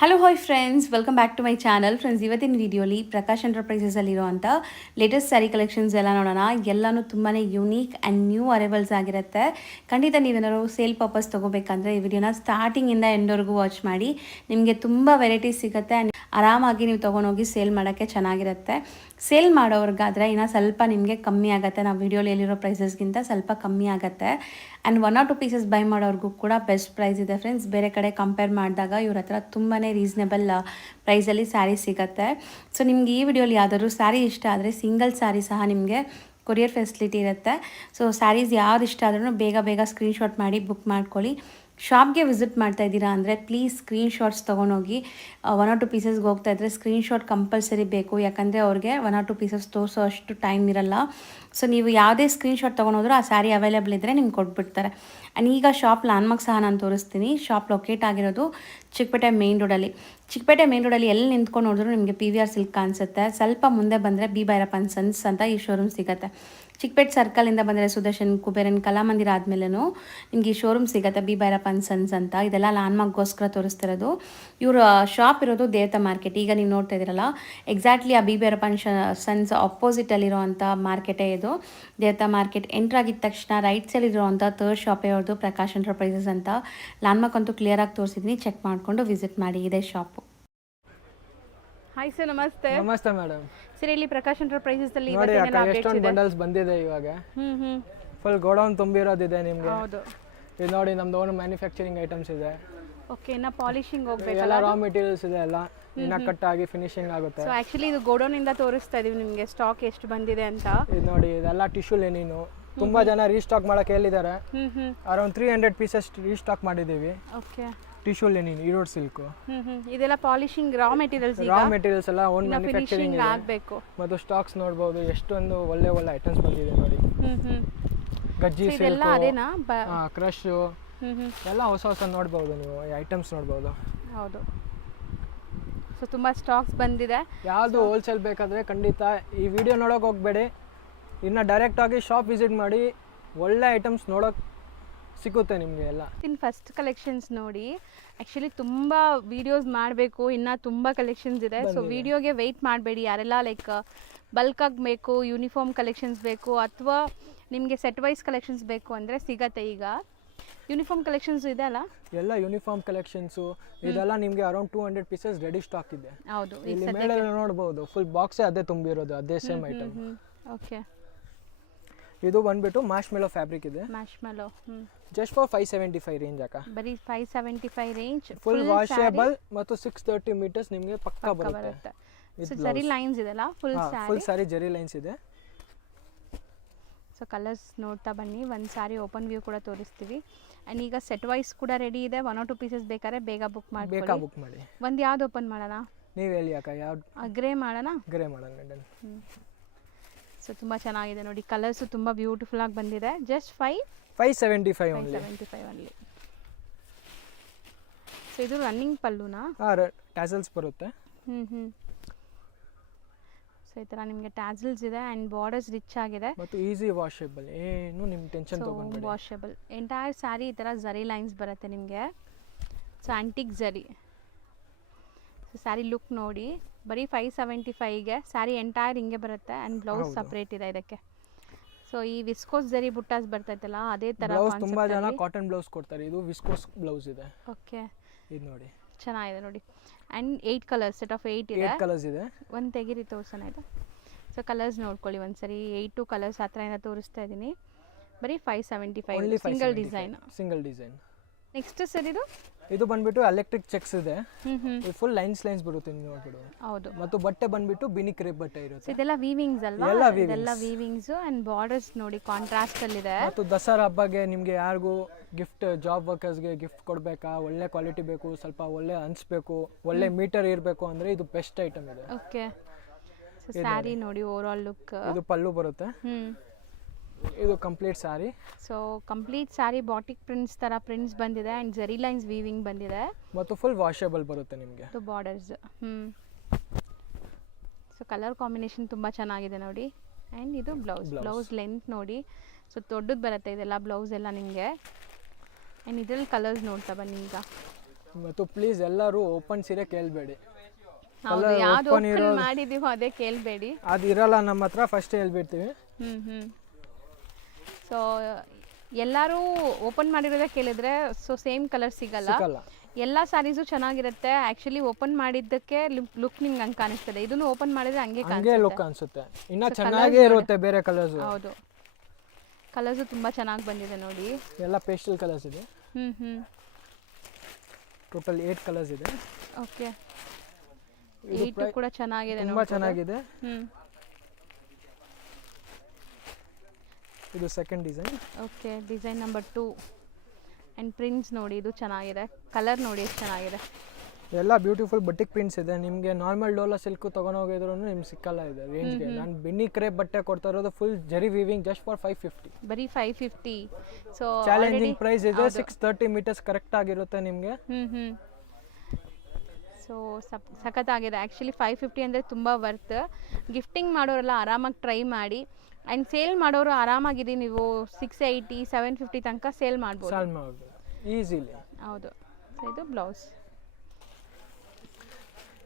Hello hi friends, welcome back to my channel. Friends, ಇವತ್ತಿನ ವಿಡಿಯೋಲಿ ಪ್ರಕಾಶ್ ಎಂಟರ್ಪ್ರೈಸಸಲ್ಲಿರುವಂಥ ಲೇಟೆಸ್ಟ್ ಸ್ಯಾರಿ ಕಲೆಕ್ಷನ್ಸ್ ಎಲ್ಲ ನೋಡೋಣ. ಎಲ್ಲನೂ ತುಂಬಾ ಯೂನೀಕ್ ಆ್ಯಂಡ್ ನ್ಯೂ ಅರೈವಲ್ಸ್ ಆಗಿರುತ್ತೆ. ಖಂಡಿತ ನೀವೇನಾದ್ರು ಸೇಲ್ ಪರ್ಪಸ್ ತೊಗೋಬೇಕಂದ್ರೆ ಈ ವಿಡಿಯೋನ ಸ್ಟಾರ್ಟಿಂಗಿಂದ ಎಂಡ್ವರೆಗೂ ವಾಚ್ ಮಾಡಿ. ನಿಮಗೆ ತುಂಬ ವೆರೈಟೀಸ್ ಸಿಗುತ್ತೆ ಆ್ಯಂಡ್ ಆರಾಮಾಗಿ ನೀವು ತೊಗೊಂಡೋಗಿ ಸೇಲ್ ಮಾಡೋಕ್ಕೆ ಚೆನ್ನಾಗಿರುತ್ತೆ. ಸೇಲ್ ಮಾಡೋರ್ಗಾದರೆ ಇನ್ನೂ ಸ್ವಲ್ಪ ನಿಮಗೆ ಕಮ್ಮಿ ಆಗುತ್ತೆ. ನಾವು ವಿಡಿಯೋಲಿ ಎಲ್ಲಿರೋ ಪ್ರೈಸಸ್ಗಿಂತ ಸ್ವಲ್ಪ ಕಮ್ಮಿ ಆಗುತ್ತೆ. ಆ್ಯಂಡ್ 1 or 2 ಪೀಸಸ್ ಬೈ ಮಾಡೋರ್ಗೂ ಕೂಡ ಬೆಸ್ಟ್ ಪ್ರೈಸ್ ಇದೆ ಫ್ರೆಂಡ್ಸ್. ಬೇರೆ ಕಡೆ ಕಂಪೇರ್ ಮಾಡಿದಾಗ ಇವ್ರ ಹತ್ರ ತುಂಬಾ ರೀಸನೇಬಲ್ ಪ್ರೈಸಲ್ಲಿ ಸ್ಯಾರಿ ಸಿಗುತ್ತೆ. ಸೊ ನಿಮ್ಗೆ ಈ ವಿಡಿಯೋಲಿ ಯಾವ್ದಾದ್ರು ಸ್ಯಾರಿ ಇಷ್ಟ ಆದರೆ ಸಿಂಗಲ್ ಸ್ಯಾರಿ ಸಹ ನಿಮಗೆ ಕೊರಿಯರ್ ಫೆಸಿಲಿಟಿ ಇರುತ್ತೆ. ಸೊ ಸ್ಯಾರೀಸ್ ಯಾವ್ದು ಇಷ್ಟ ಆದ್ರೂ ಬೇಗ ಬೇಗ ಸ್ಕ್ರೀನ್ಶಾಟ್ ಮಾಡಿ ಬುಕ್ ಮಾಡ್ಕೊಳ್ಳಿ. ಶಾಪ್ಗೆ ವಿಸಿಟ್ ಮಾಡ್ತಾ ಇದ್ದೀರಾ ಅಂದರೆ ಪ್ಲೀಸ್ ಸ್ಕ್ರೀನ್ಶಾಟ್ಸ್ ತೊಗೊಂಡೋಗಿ. 1 or 2 ಪೀಸಸ್ಗೆ ಹೋಗ್ತಾ ಇದ್ದರೆ ಸ್ಕ್ರೀನ್ಶಾಟ್ ಕಂಪಲ್ಸರಿ ಬೇಕು, ಯಾಕಂದರೆ ಅವ್ರಿಗೆ 1 or 2 ಪೀಸಸ್ ತೋರಿಸೋ ಅಷ್ಟು ಟೈಮ್ ಇರಲ್ಲ. ಸೊ ನೀವು ಯಾವುದೇ ಸ್ಕ್ರೀನ್ಶಾಟ್ ತೊಗೊಂಡೋದ್ರೂ ಆ ಸ್ಯಾರಿ ಅವೈಲೇಬಲ್ ಇದ್ದರೆ ನಿಮ್ಗೆ ಕೊಟ್ಬಿಡ್ತಾರೆ. ಆ್ಯಂಡ್ ಈಗ ಶಾಪ್ ಲ್ಯಾಂಡ್ಮಾರ್ಕ್ ಸಹ ನಾನು ತೋರಿಸ್ತೀನಿ. ಶಾಪ್ ಲೊಕೇಟ್ ಆಗಿರೋದು ಚಿಕ್ಕಪೇಟೆ ಮೇನ್ ರೋಡಲ್ಲಿ. ಚಿಕ್ಕಪೇಟೆ ಮೇನ್ ರೋಡಲ್ಲಿ ಎಲ್ಲಿ ನಿಂತ್ಕೊಂಡು ನೋಡಿದ್ರು ನಿಮಗೆ PVR ಸಿಲ್ಕ್ ಕಾಣಿಸುತ್ತೆ. ಸ್ವಲ್ಪ ಮುಂದೆ ಬಂದರೆ ಬಿ ಭೈರಪ್ಪನ್ ಸನ್ಸ್ ಅಂತ ಈ ಶೋರೂಮ್ ಸಿಗುತ್ತೆ. ಚಿಕ್ಕಪೇಟೆ ಸರ್ಕಲಿಂದ ಬಂದರೆ ಸುದರ್ಶನ್ ಕುಬೇರನ್ ಕಲಾಮಂದಿರ ಆದಮೇಲೂ ನಿಮಗೆ ಈ ಶೋರೂಮ್ ಸಿಗುತ್ತೆ, ಬಿ ಭೈರಪ್ಪನ್ ಸನ್ಸ್ ಅಂತ. ಇದೆಲ್ಲ ಲ್ಯಾಂಡ್ಮಾರ್ಕ್ಗೋಸ್ಕರ ತೋರಿಸ್ತಿರೋದು. ಇವರು ಶಾಪ್ ಇರೋದು ದೇವತಾ ಮಾರ್ಕೆಟ್. ಈಗ ನೀವು ನೋಡ್ತಾ ಇದ್ದೀರಲ್ಲ, ಎಕ್ಸಾಕ್ಟ್ಲಿ ಆ ಬಿ ಭೈರಪ್ಪನ್ ಸನ್ಸ್ ಅಪೋಸಿಟಲ್ಲಿರೋವಂಥ ಮಾರ್ಕೆಟೇ ಇದು. ದೇವತಾ ಮಾರ್ಕೆಟ್ ಎಂಟ್ರ್ ಆಗಿದ ತಕ್ಷಣ ರೈಟ್ ಸೈಡ್ ಇರೋವಂಥ ಥರ್ಡ್ ಶಾಪೇ ಅವ್ರದ್ದು ಪ್ರಕಾಶ್ ಎಂಟರ್ಪ್ರೈಸಸ್ ಅಂತ. ಲ್ಯಾಂಡ್ಮಾರ್ಕ್ ಅಂತೂ ಕ್ಲಿಯರಾಗಿ ತೋರಿಸಿದ್ದೀನಿ, ಚೆಕ್ ಮಾಡಿಕೊಂಡು ವಿಸಿಟ್ ಮಾಡಿ. ಇದೆ ಶಾಪು. ಹಾಯ್ ಸರ್, ನಮಸ್ತೆ. ನಮಸ್ತೆ ಮೇಡಮ್. ಸರ್, ಇಲ್ಲಿ ಪ್ರಕಾಶ್ ಎಂಟರ್ಪ್ರೈಸಸ್ ಅಲ್ಲಿ ನೋಡಿ ಅಕ್ಕ, ಎಷ್ಟೊಂದು ಬಂಡಲ್ಸ್ ಬಂದಿದೆ ಇವಾಗ. ಫುಲ್ ಗೋಡೌನ್ ತುಂಬಿರೋದಿದೆ ನಿಮಗೆ. ಹೌದು. ಇದು ನೋಡಿ, ನಮ್ದು ಓನ್ ಮ್ಯಾನುಫ್ಯಾಕ್ಚರಿಂಗ್ ಐಟಮ್ಸ್ ಇದೆ. ಓಕೆ, ಇನ್ನ ಪಾಲಿಶಿಂಗ್ ಹೋಗಬೇಕು. ಎಲ್ಲ ರಾ ಮೆಟೀರಿಯಲ್ಸ್ ಇದೆ, ಎಲ್ಲ ಇನ್ನ ಕಟ್ ಆಗಿ ಫಿನಿಶಿಂಗ್ ಆಗುತ್ತೆ. ಸೊ ಆಕ್ಚುಲಿ ಇದು ಗೋಡೌನ್ ಇಂದ ತೋರಿಸ್ತಾ ಇದೀವಿ ನಿಮಗೆ ಸ್ಟಾಕ್ ಎಷ್ಟು ಬಂದಿದೆ ಅಂತ. ಇದು ನೋಡಿ, ಇದೆಲ್ಲ ಟಿಶ್ಯೂ ಲೆನಿನು. ತುಂಬಾ ಜನ ರೀಸ್ಟಾಕ್ ಮಾಡಕ್ಕೆ ಹೇಳಿದ್ದಾರೆ. ಅರೌಂಡ್ 300 ಪೀಸಸ್ ರೀಸ್ಟಾಕ್ ಮಾಡಿದೀವಿ. Okay. Tissue linen, Erode silk. ಇದೆಲ್ಲ polishing raw materials. Raw materials ಎಲ್ಲ ಓನ್ ಮ್ಯಾನುಫ್ಯಾಕ್ಚರಿಂಗ್ ಆಗಬೇಕು. ಮತ್ತು ಸ್ಟಾಕ್ಸ್ ನೋಡಬಹುದು, ಎಷ್ಟೊಂದು ಒಳ್ಳೆ ಒಳ್ಳೆ ಐಟಮ್ಸ್ ಬಂದಿದೆ ನೋಡಿ. ಗಜ್ಜಿ ಸಿಲ್ಕ್, ಅದೇನಾ ಕ್ರಶ್, ಎಲ್ಲ ಹೊಸ ಹೊಸ ನೋಡ್ಬೋದು ನೀವು, ಐಟಮ್ಸ್ ನೋಡ್ಬೋದು. ಹೌದು. ಸೊ ತುಂಬ ಸ್ಟಾಕ್ಸ್ ಬಂದಿದೆ. ಯಾವುದು ಹೋಲ್ಸೇಲ್ ಬೇಕಾದರೆ ಖಂಡಿತ ಈ ವಿಡಿಯೋ ನೋಡೋಕೆ ಹೋಗಬೇಡಿ. ಇನ್ನು ಡೈರೆಕ್ಟಾಗಿ ಶಾಪ್ ವಿಸಿಟ್ ಮಾಡಿ, ಒಳ್ಳೆ ಐಟಮ್ಸ್ ನೋಡೋಕೆ ಸಿಗುತ್ತೆ ನಿಮಗೆ ಎಲ್ಲ. ಫಸ್ಟ್ ಕಲೆಕ್ಷನ್ಸ್ ನೋಡಿ. ಆ್ಯಕ್ಚುಲಿ ತುಂಬ ವೀಡಿಯೋಸ್ ಮಾಡಬೇಕು, ಇನ್ನು ತುಂಬ ಕಲೆಕ್ಷನ್ಸ್ ಇದೆ. ಸೊ ವಿಡಿಯೋಗೆ ವೆಯ್ಟ್ ಮಾಡಬೇಡಿ. ಯಾರೆಲ್ಲ ಲೈಕ್ ಬಲ್ಕಾಗಿ ಬೇಕು, ಯೂನಿಫಾರ್ಮ್ ಕಲೆಕ್ಷನ್ಸ್ ಬೇಕು, ಅಥವಾ ನಿಮಗೆ ಸೆಟ್ ವೈಸ್ ಕಲೆಕ್ಷನ್ಸ್ ಬೇಕು ಅಂದರೆ ಸಿಗತ್ತೆ. ಈಗ ಯೂನಿಫಾರ್ಮ್ ಕಲೆಕ್ಷನ್ಸ್ ಇದೆ ಅಲ್ಲ, ಎಲ್ಲ ಯೂನಿಫಾರ್ಮ್ ಕಲೆಕ್ಷನ್ಸು ಇದೆಲ್ಲ ನಿಮಗೆ ಅರೌಂಡ್ 200 ಪೀಸಸ್ ರೆಡಿ ಸ್ಟಾಕ್ ಇದೆ. ಹೌದು. ಇಲ್ಲಿ ಮೇಲೆ ನೋಡ್ಬೋದು, ಫುಲ್ ಬಾಕ್ಸೇ ಅದೇ ತುಂಬಿರೋದು, ಅದೇ ಸೇಮ್ ಐಟಮ್. ಓಕೆ. ಇದು ಬಂದ್ಬಿಟ್ಟು ಮಾರ್ಶ್ಮೆಲೋ ಫ್ಯಾಬ್ರಿಕ್ ಇದೆ. ಮಾರ್ಶ್ಮೆಲೋ ಜಸ್ಟ್ ಫಾರ್ 575 ರೇಂಜ್ ಅಕ್ಕ. ಬರೀ 575 ರೇಂಜ್. ಫುಲ್ ವಾಷೇಬಲ್ ಮತ್ತು 630 ಮೀಟರ್ಸ್ ನಿಮಗೆ ಪಕ್ಕಾ ಬರುತ್ತೆ. ಜರಿ ಲೈನ್ಸ್ ಇದೆಲ್ಲ, ಫುಲ್ ಸಾರಿ ಜರಿ ಲೈನ್ಸ್ ಇದೆ. ಸೊ ಕಲರ್ಸ್ ನೋಡ್ತಾ ಬನ್ನಿ. ಒಂದು ಸಾರಿ ಓಪನ್ ವ್ಯೂ ಕೂಡ ತೋರಿಸ್ತೀವಿ. ಆ್ಯಂಡ್ ಈಗ ಸೆಟ್ ವೈಸ್ ಕೂಡ ರೆಡಿ ಇದೆ. 1 or 2 ಪೀಸಸ್ ಬೇಕಾದ್ರೆ ಬೇಗ ಬುಕ್ ಮಾಡಿ. ಒಂದು ಯಾವ್ದು ಓಪನ್ ಮಾಡೋಣ? ನೀವು ಹೇಳಿ ಅಕ್ಕ, ಯಾವ್ದು? ಗ್ರೇ ಮಾಡೋಣ. ಗ್ರೇ ಮಾಡೋಣ. ಸೊ ತುಂಬ ಚೆನ್ನಾಗಿದೆ ನೋಡಿ, ಕಲರ್ಸು ತುಂಬ ಬ್ಯೂಟಿಫುಲ್ ಆಗಿ ಬಂದಿದೆ. Just 575 only. ಸೊ ಇದು ರನ್ನಿಂಗ್ ಪಲ್ಲುನಾ? ಟ್ಯಾಸಲ್ಸ್ ಬರುತ್ತೆ. ಸೊ ಈ ಥರ ನಿಮಗೆ ಟ್ಯಾಸಲ್ಸ್ ಇದೆ ಆ್ಯಂಡ್ ಬಾರ್ಡರ್ಸ್ ರಿಚ್ ಆಗಿದೆ ಮತ್ತು ಈಸಿ ವಾಷೇಬಲ್. ಏನು ನಿಮ್ಮ ಟೆನ್ಷನ್ ತಗೊಂಡ್ಬೇಡಿ. ವಾಷೇಬಲ್ ಎಂಟೈರ್ ಸ್ಯಾರಿ ಈ ಥರ ಜರಿ ಲೈನ್ಸ್ ಬರುತ್ತೆ ನಿಮಗೆ. ಸೊ ಆಂಟಿಕ್ ಜರಿ. ಸೊ ಸ್ಯಾರಿ ಲುಕ್ ನೋಡಿ, ಬರೀ 575ಗೆ ಸ್ಯಾರಿ ಎಂಟೈರ್ ಹಿಂಗೆ ಬರುತ್ತೆ. ಆ್ಯಂಡ್ ಬ್ಲೌಸ್ ಸಪ್ರೇಟ್ ಇದೆ ಇದಕ್ಕೆ. ಸೊ ಈ ವಿಸ್ಕೋಸ್ ಜರಿ ಬುಟ್ಟಾಸ್ ಬರ್ತೈತಲ್ಲ, ಅದೇ ಥರ ಬ್ಲೌಸ್. ತುಂಬ ಜನ ಕಾಟನ್ ಬ್ಲೌಸ್ ಕೊಡ್ತಾರೆ, ಇದು ವಿಸ್ಕೋಸ್ ಬ್ಲೌಸ್ ಇದೆ. ಓಕೆ. ಇದು ನೋಡಿ, ಚೆನ್ನಾಗಿದೆ ನೋಡಿ. ಆ್ಯಂಡ್ 8 ಕಲರ್ಸ್, ಸೆಟ್ ಆಫ್ 8 ಇದೆ. 8 ಕಲರ್ಸ್ ಇದೆ. ಒಂದು ತೆಗಿರಿ ತೋರ್ಸೋಣ ಇದು. ಸೊ ಕಲರ್ಸ್ ನೋಡ್ಕೊಳ್ಳಿ ಒಂದ್ಸರಿ. 8 ಕಲರ್ಸ್ ಆ ಥರ ತೋರಿಸ್ತಾ ಇದ್ದೀನಿ. ಬರೀ 575 ಸಿಂಗಲ್ ಡಿಸೈನ್. ನೆಕ್ಸ್ಟ್ ಸರ್ ಇದು ಬಂದ್ಬಿಟ್ಟು ಎಲೆಕ್ಟ್ರಿಕ್ ಚೆಕ್ಸ್ ಇದೆ. ಫುಲ್ ಲೈನ್ಸ್ ಬರುತ್ತೆ ನೀವು ನೋಡ್ಬಿಡು. ಹೌದು. ಮತ್ತು ಬಟ್ಟೆ ಬಂದ್ಬಿಟ್ಟು ಬಿನಿ ಕ್ರೇಪ್ ಬಟ್ಟೆ ಇರುತ್ತೆ. ಇದೆಲ್ಲ ವೀವಿಂಗ್ಸ್ ಅಲ್ವಾ? ಇದೆಲ್ಲ ವೀವಿಂಗ್ಸ್ ಅಂಡ್ ಬಾರ್ಡರ್ಸ್ ನೋಡಿ ಕಾಂಟ್ರಾಸ್ಟ್ ಅಲ್ಲಿ ಇದೆ. ಮತ್ತು ದಸರಾ ಹಬ್ಬಗೆ ನಿಮಗೆ ಯಾರಿಗೂ ಗಿಫ್ಟ್, ಜಾಬ್ ವರ್ಕರ್ಸ್ಗೆ ಗಿಫ್ಟ್ ಕೊಡಬೇಕಾ, ಒಳ್ಳೆ ಕ್ವಾಲಿಟಿ ಬೇಕು, ಸ್ವಲ್ಪ ಒಳ್ಳೆ ಅನ್ಸ್ಬೇಕು, ಒಳ್ಳೆ ಮೀಟರ್ ಇರಬೇಕು ಅಂದರೆ ಇದು ಬೆಸ್ಟ್ ಐಟಮ್ ಇದೆ. ಓಕೆ. ಸೊ ಸ್ಯಾರಿ ನೋಡಿ ಓವರ್ ಆಲ್ ಲುಕ್. ಇದು ಪಲ್ಲು ಬರುತ್ತೆ. ಇದು complete sari. So complete sari batik prints ತರ ಪ್ರಿಂಟ್ಸ್ ಬಂದಿದೆ ಆ್ಯಂಡ್ ಜರಿ ಲೈನ್ಸ್ ವೀವಿಂಗ್ ಬಂದಿದೆ ಮತ್ತು ಫುಲ್ ವಾಷೇಬಲ್ ಬರುತ್ತೆ ನಿಮಗೆ. So borders. So colour combination ತುಂಬ ಚೆನ್ನಾಗಿದೆ ನೋಡಿ. ಆ್ಯಂಡ್ ಇದು ಬ್ಲೌಸ್ ಲೆಂತ್ ನೋಡಿ. ಸೊ ದೊಡ್ಡದು ಬರುತ್ತೆ ಇದೆಲ್ಲ ಬ್ಲೌಸ್ ಎಲ್ಲ ನಿಮಗೆ. ಆ್ಯಂಡ್ ಇದರಲ್ಲಿ ಕಲರ್ಸ್ ನೋಡ್ತಾ ಬನ್ನಿ. ಈಗ ಮತ್ತು ಪ್ಲೀಸ್ ಎಲ್ಲರೂ ಓಪನ್ ಸೀರೆ ಕೇಳಬೇಡಿ. ಹೌದು, ಯಾವ್ದು ಓಪನ್ ಮಾಡಿದೀವೋ ಅದೇ ಕೇಳಬೇಡಿ. ಅದು ಇರಲ್ಲ ನಮ್ಮ ಹತ್ರ, ಫಸ್ಟ್ ಹೇಳ್ಬಿಡ್ತೀವಿ. ಸೊ ಎಲ್ಲರೂ ಓಪನ್ ಮಾಡಿರೋದೇ ಕೇಳಿದ್ರೆ ಸೊ ಸೇಮ್ ಕಲರ್ ಸಿಗಲ್ಲ. ಎಲ್ಲ ಸ್ಯಾರೀಸು ಚೆನ್ನಾಗಿರುತ್ತೆ. ಆ್ಯಕ್ಚುಲಿ ಓಪನ್ ಮಾಡಿದ್ದಕ್ಕೆ ಲುಕ್ ನಿಮ್ಗೆ ಹಂಗೆ ಕಾಣಿಸ್ತದೆ, ಇದನ್ನು ಓಪನ್ ಮಾಡಿದ್ರೆ ಹಂಗೆ ಲುಕ್ ಅನ್ಸುತ್ತೆ. ಇನ್ನ ಚೆನ್ನಾಗೇ ಇರುತ್ತೆ ಬೇರೆ ಕಲರ್ಸ್. ಹೌದು, ಕಲರ್ಸು ತುಂಬ ಚೆನ್ನಾಗಿ ಬಂದಿದೆ ನೋಡಿ. ಎಲ್ಲ ಪೇಸ್ಟಲ್ ಕಲರ್ಸ್ ಇದೆ. ಟೋಟಲ್ 8 ಕಲರ್ಸ್ ಇದೆ. ಓಕೆ, 8 ಕೂಡ ಚೆನ್ನಾಗಿದೆ, ತುಂಬಾ ಚೆನ್ನಾಗಿದೆ. ಇದು second design. Okay, design number 2 and prints ನೋಡಿ, ಇದು ಚೆನ್ನಾಗಿದೆ. ಕಲರ್ ನೋಡಿ ಎಷ್ಟು ಚೆನ್ನಾಗಿದೆ. ಎಲ್ಲ ಬ್ಯೂಟಿಫುಲ್ ಬಟಿಕ್ ಪ್ರಿಂಟ್ಸ್ ಇದೆ. ನಿಮಗೆ ನಾರ್ಮಲ್ ಡೋಲಾ ಸಿಲ್ಕ್ ತೊಗೊಂಡೋಗಿದ್ರು ನಿಮ್ಗೆ ಸಿಕ್ಕಲ್ಲ ಇದೆ ರೇಂಜ್ಗೆ. ನಾನು ಬೆನ್ನಿ ಕ್ರೇಪ್ ಬಟ್ಟೆ ಕೊಡ್ತಾ ಇರೋದು ಫುಲ್ ಜರಿ ವೀವಿಂಗ್ ಜಸ್ಟ್ ಫಾರ್ 550. ಬರೀ 550. ಸೊ ಚಾಲೆಂಜಿಂಗ್ ಪ್ರೈಸ್ ಇದೆ. 630 ಮೀಟರ್ಸ್ ಕರೆಕ್ಟ್ ಆಗಿರುತ್ತೆ ನಿಮಗೆ. ಸೊ ಸಖತ್ತಾಗಿದೆ. ಆ್ಯಕ್ಚುಲಿ 550 ಅಂದರೆ ತುಂಬ ವರ್ತ್. ಗಿಫ್ಟಿಂಗ್ ಮಾಡೋರೆಲ್ಲ ಆರಾಮಾಗಿ ಟ್ರೈ ಮಾಡಿ. ಆ್ಯಂಡ್ ಸೇಲ್ ಮಾಡೋರು ಆರಾಮಾಗಿದೆ, ನೀವು 680 750 ತನಕ ಸೇಲ್ ಮಾಡ್ಬೋದು ಈಸಿಲಿ. ಹೌದು. ಸೊ ಇದು ಬ್ಲೌಸ್.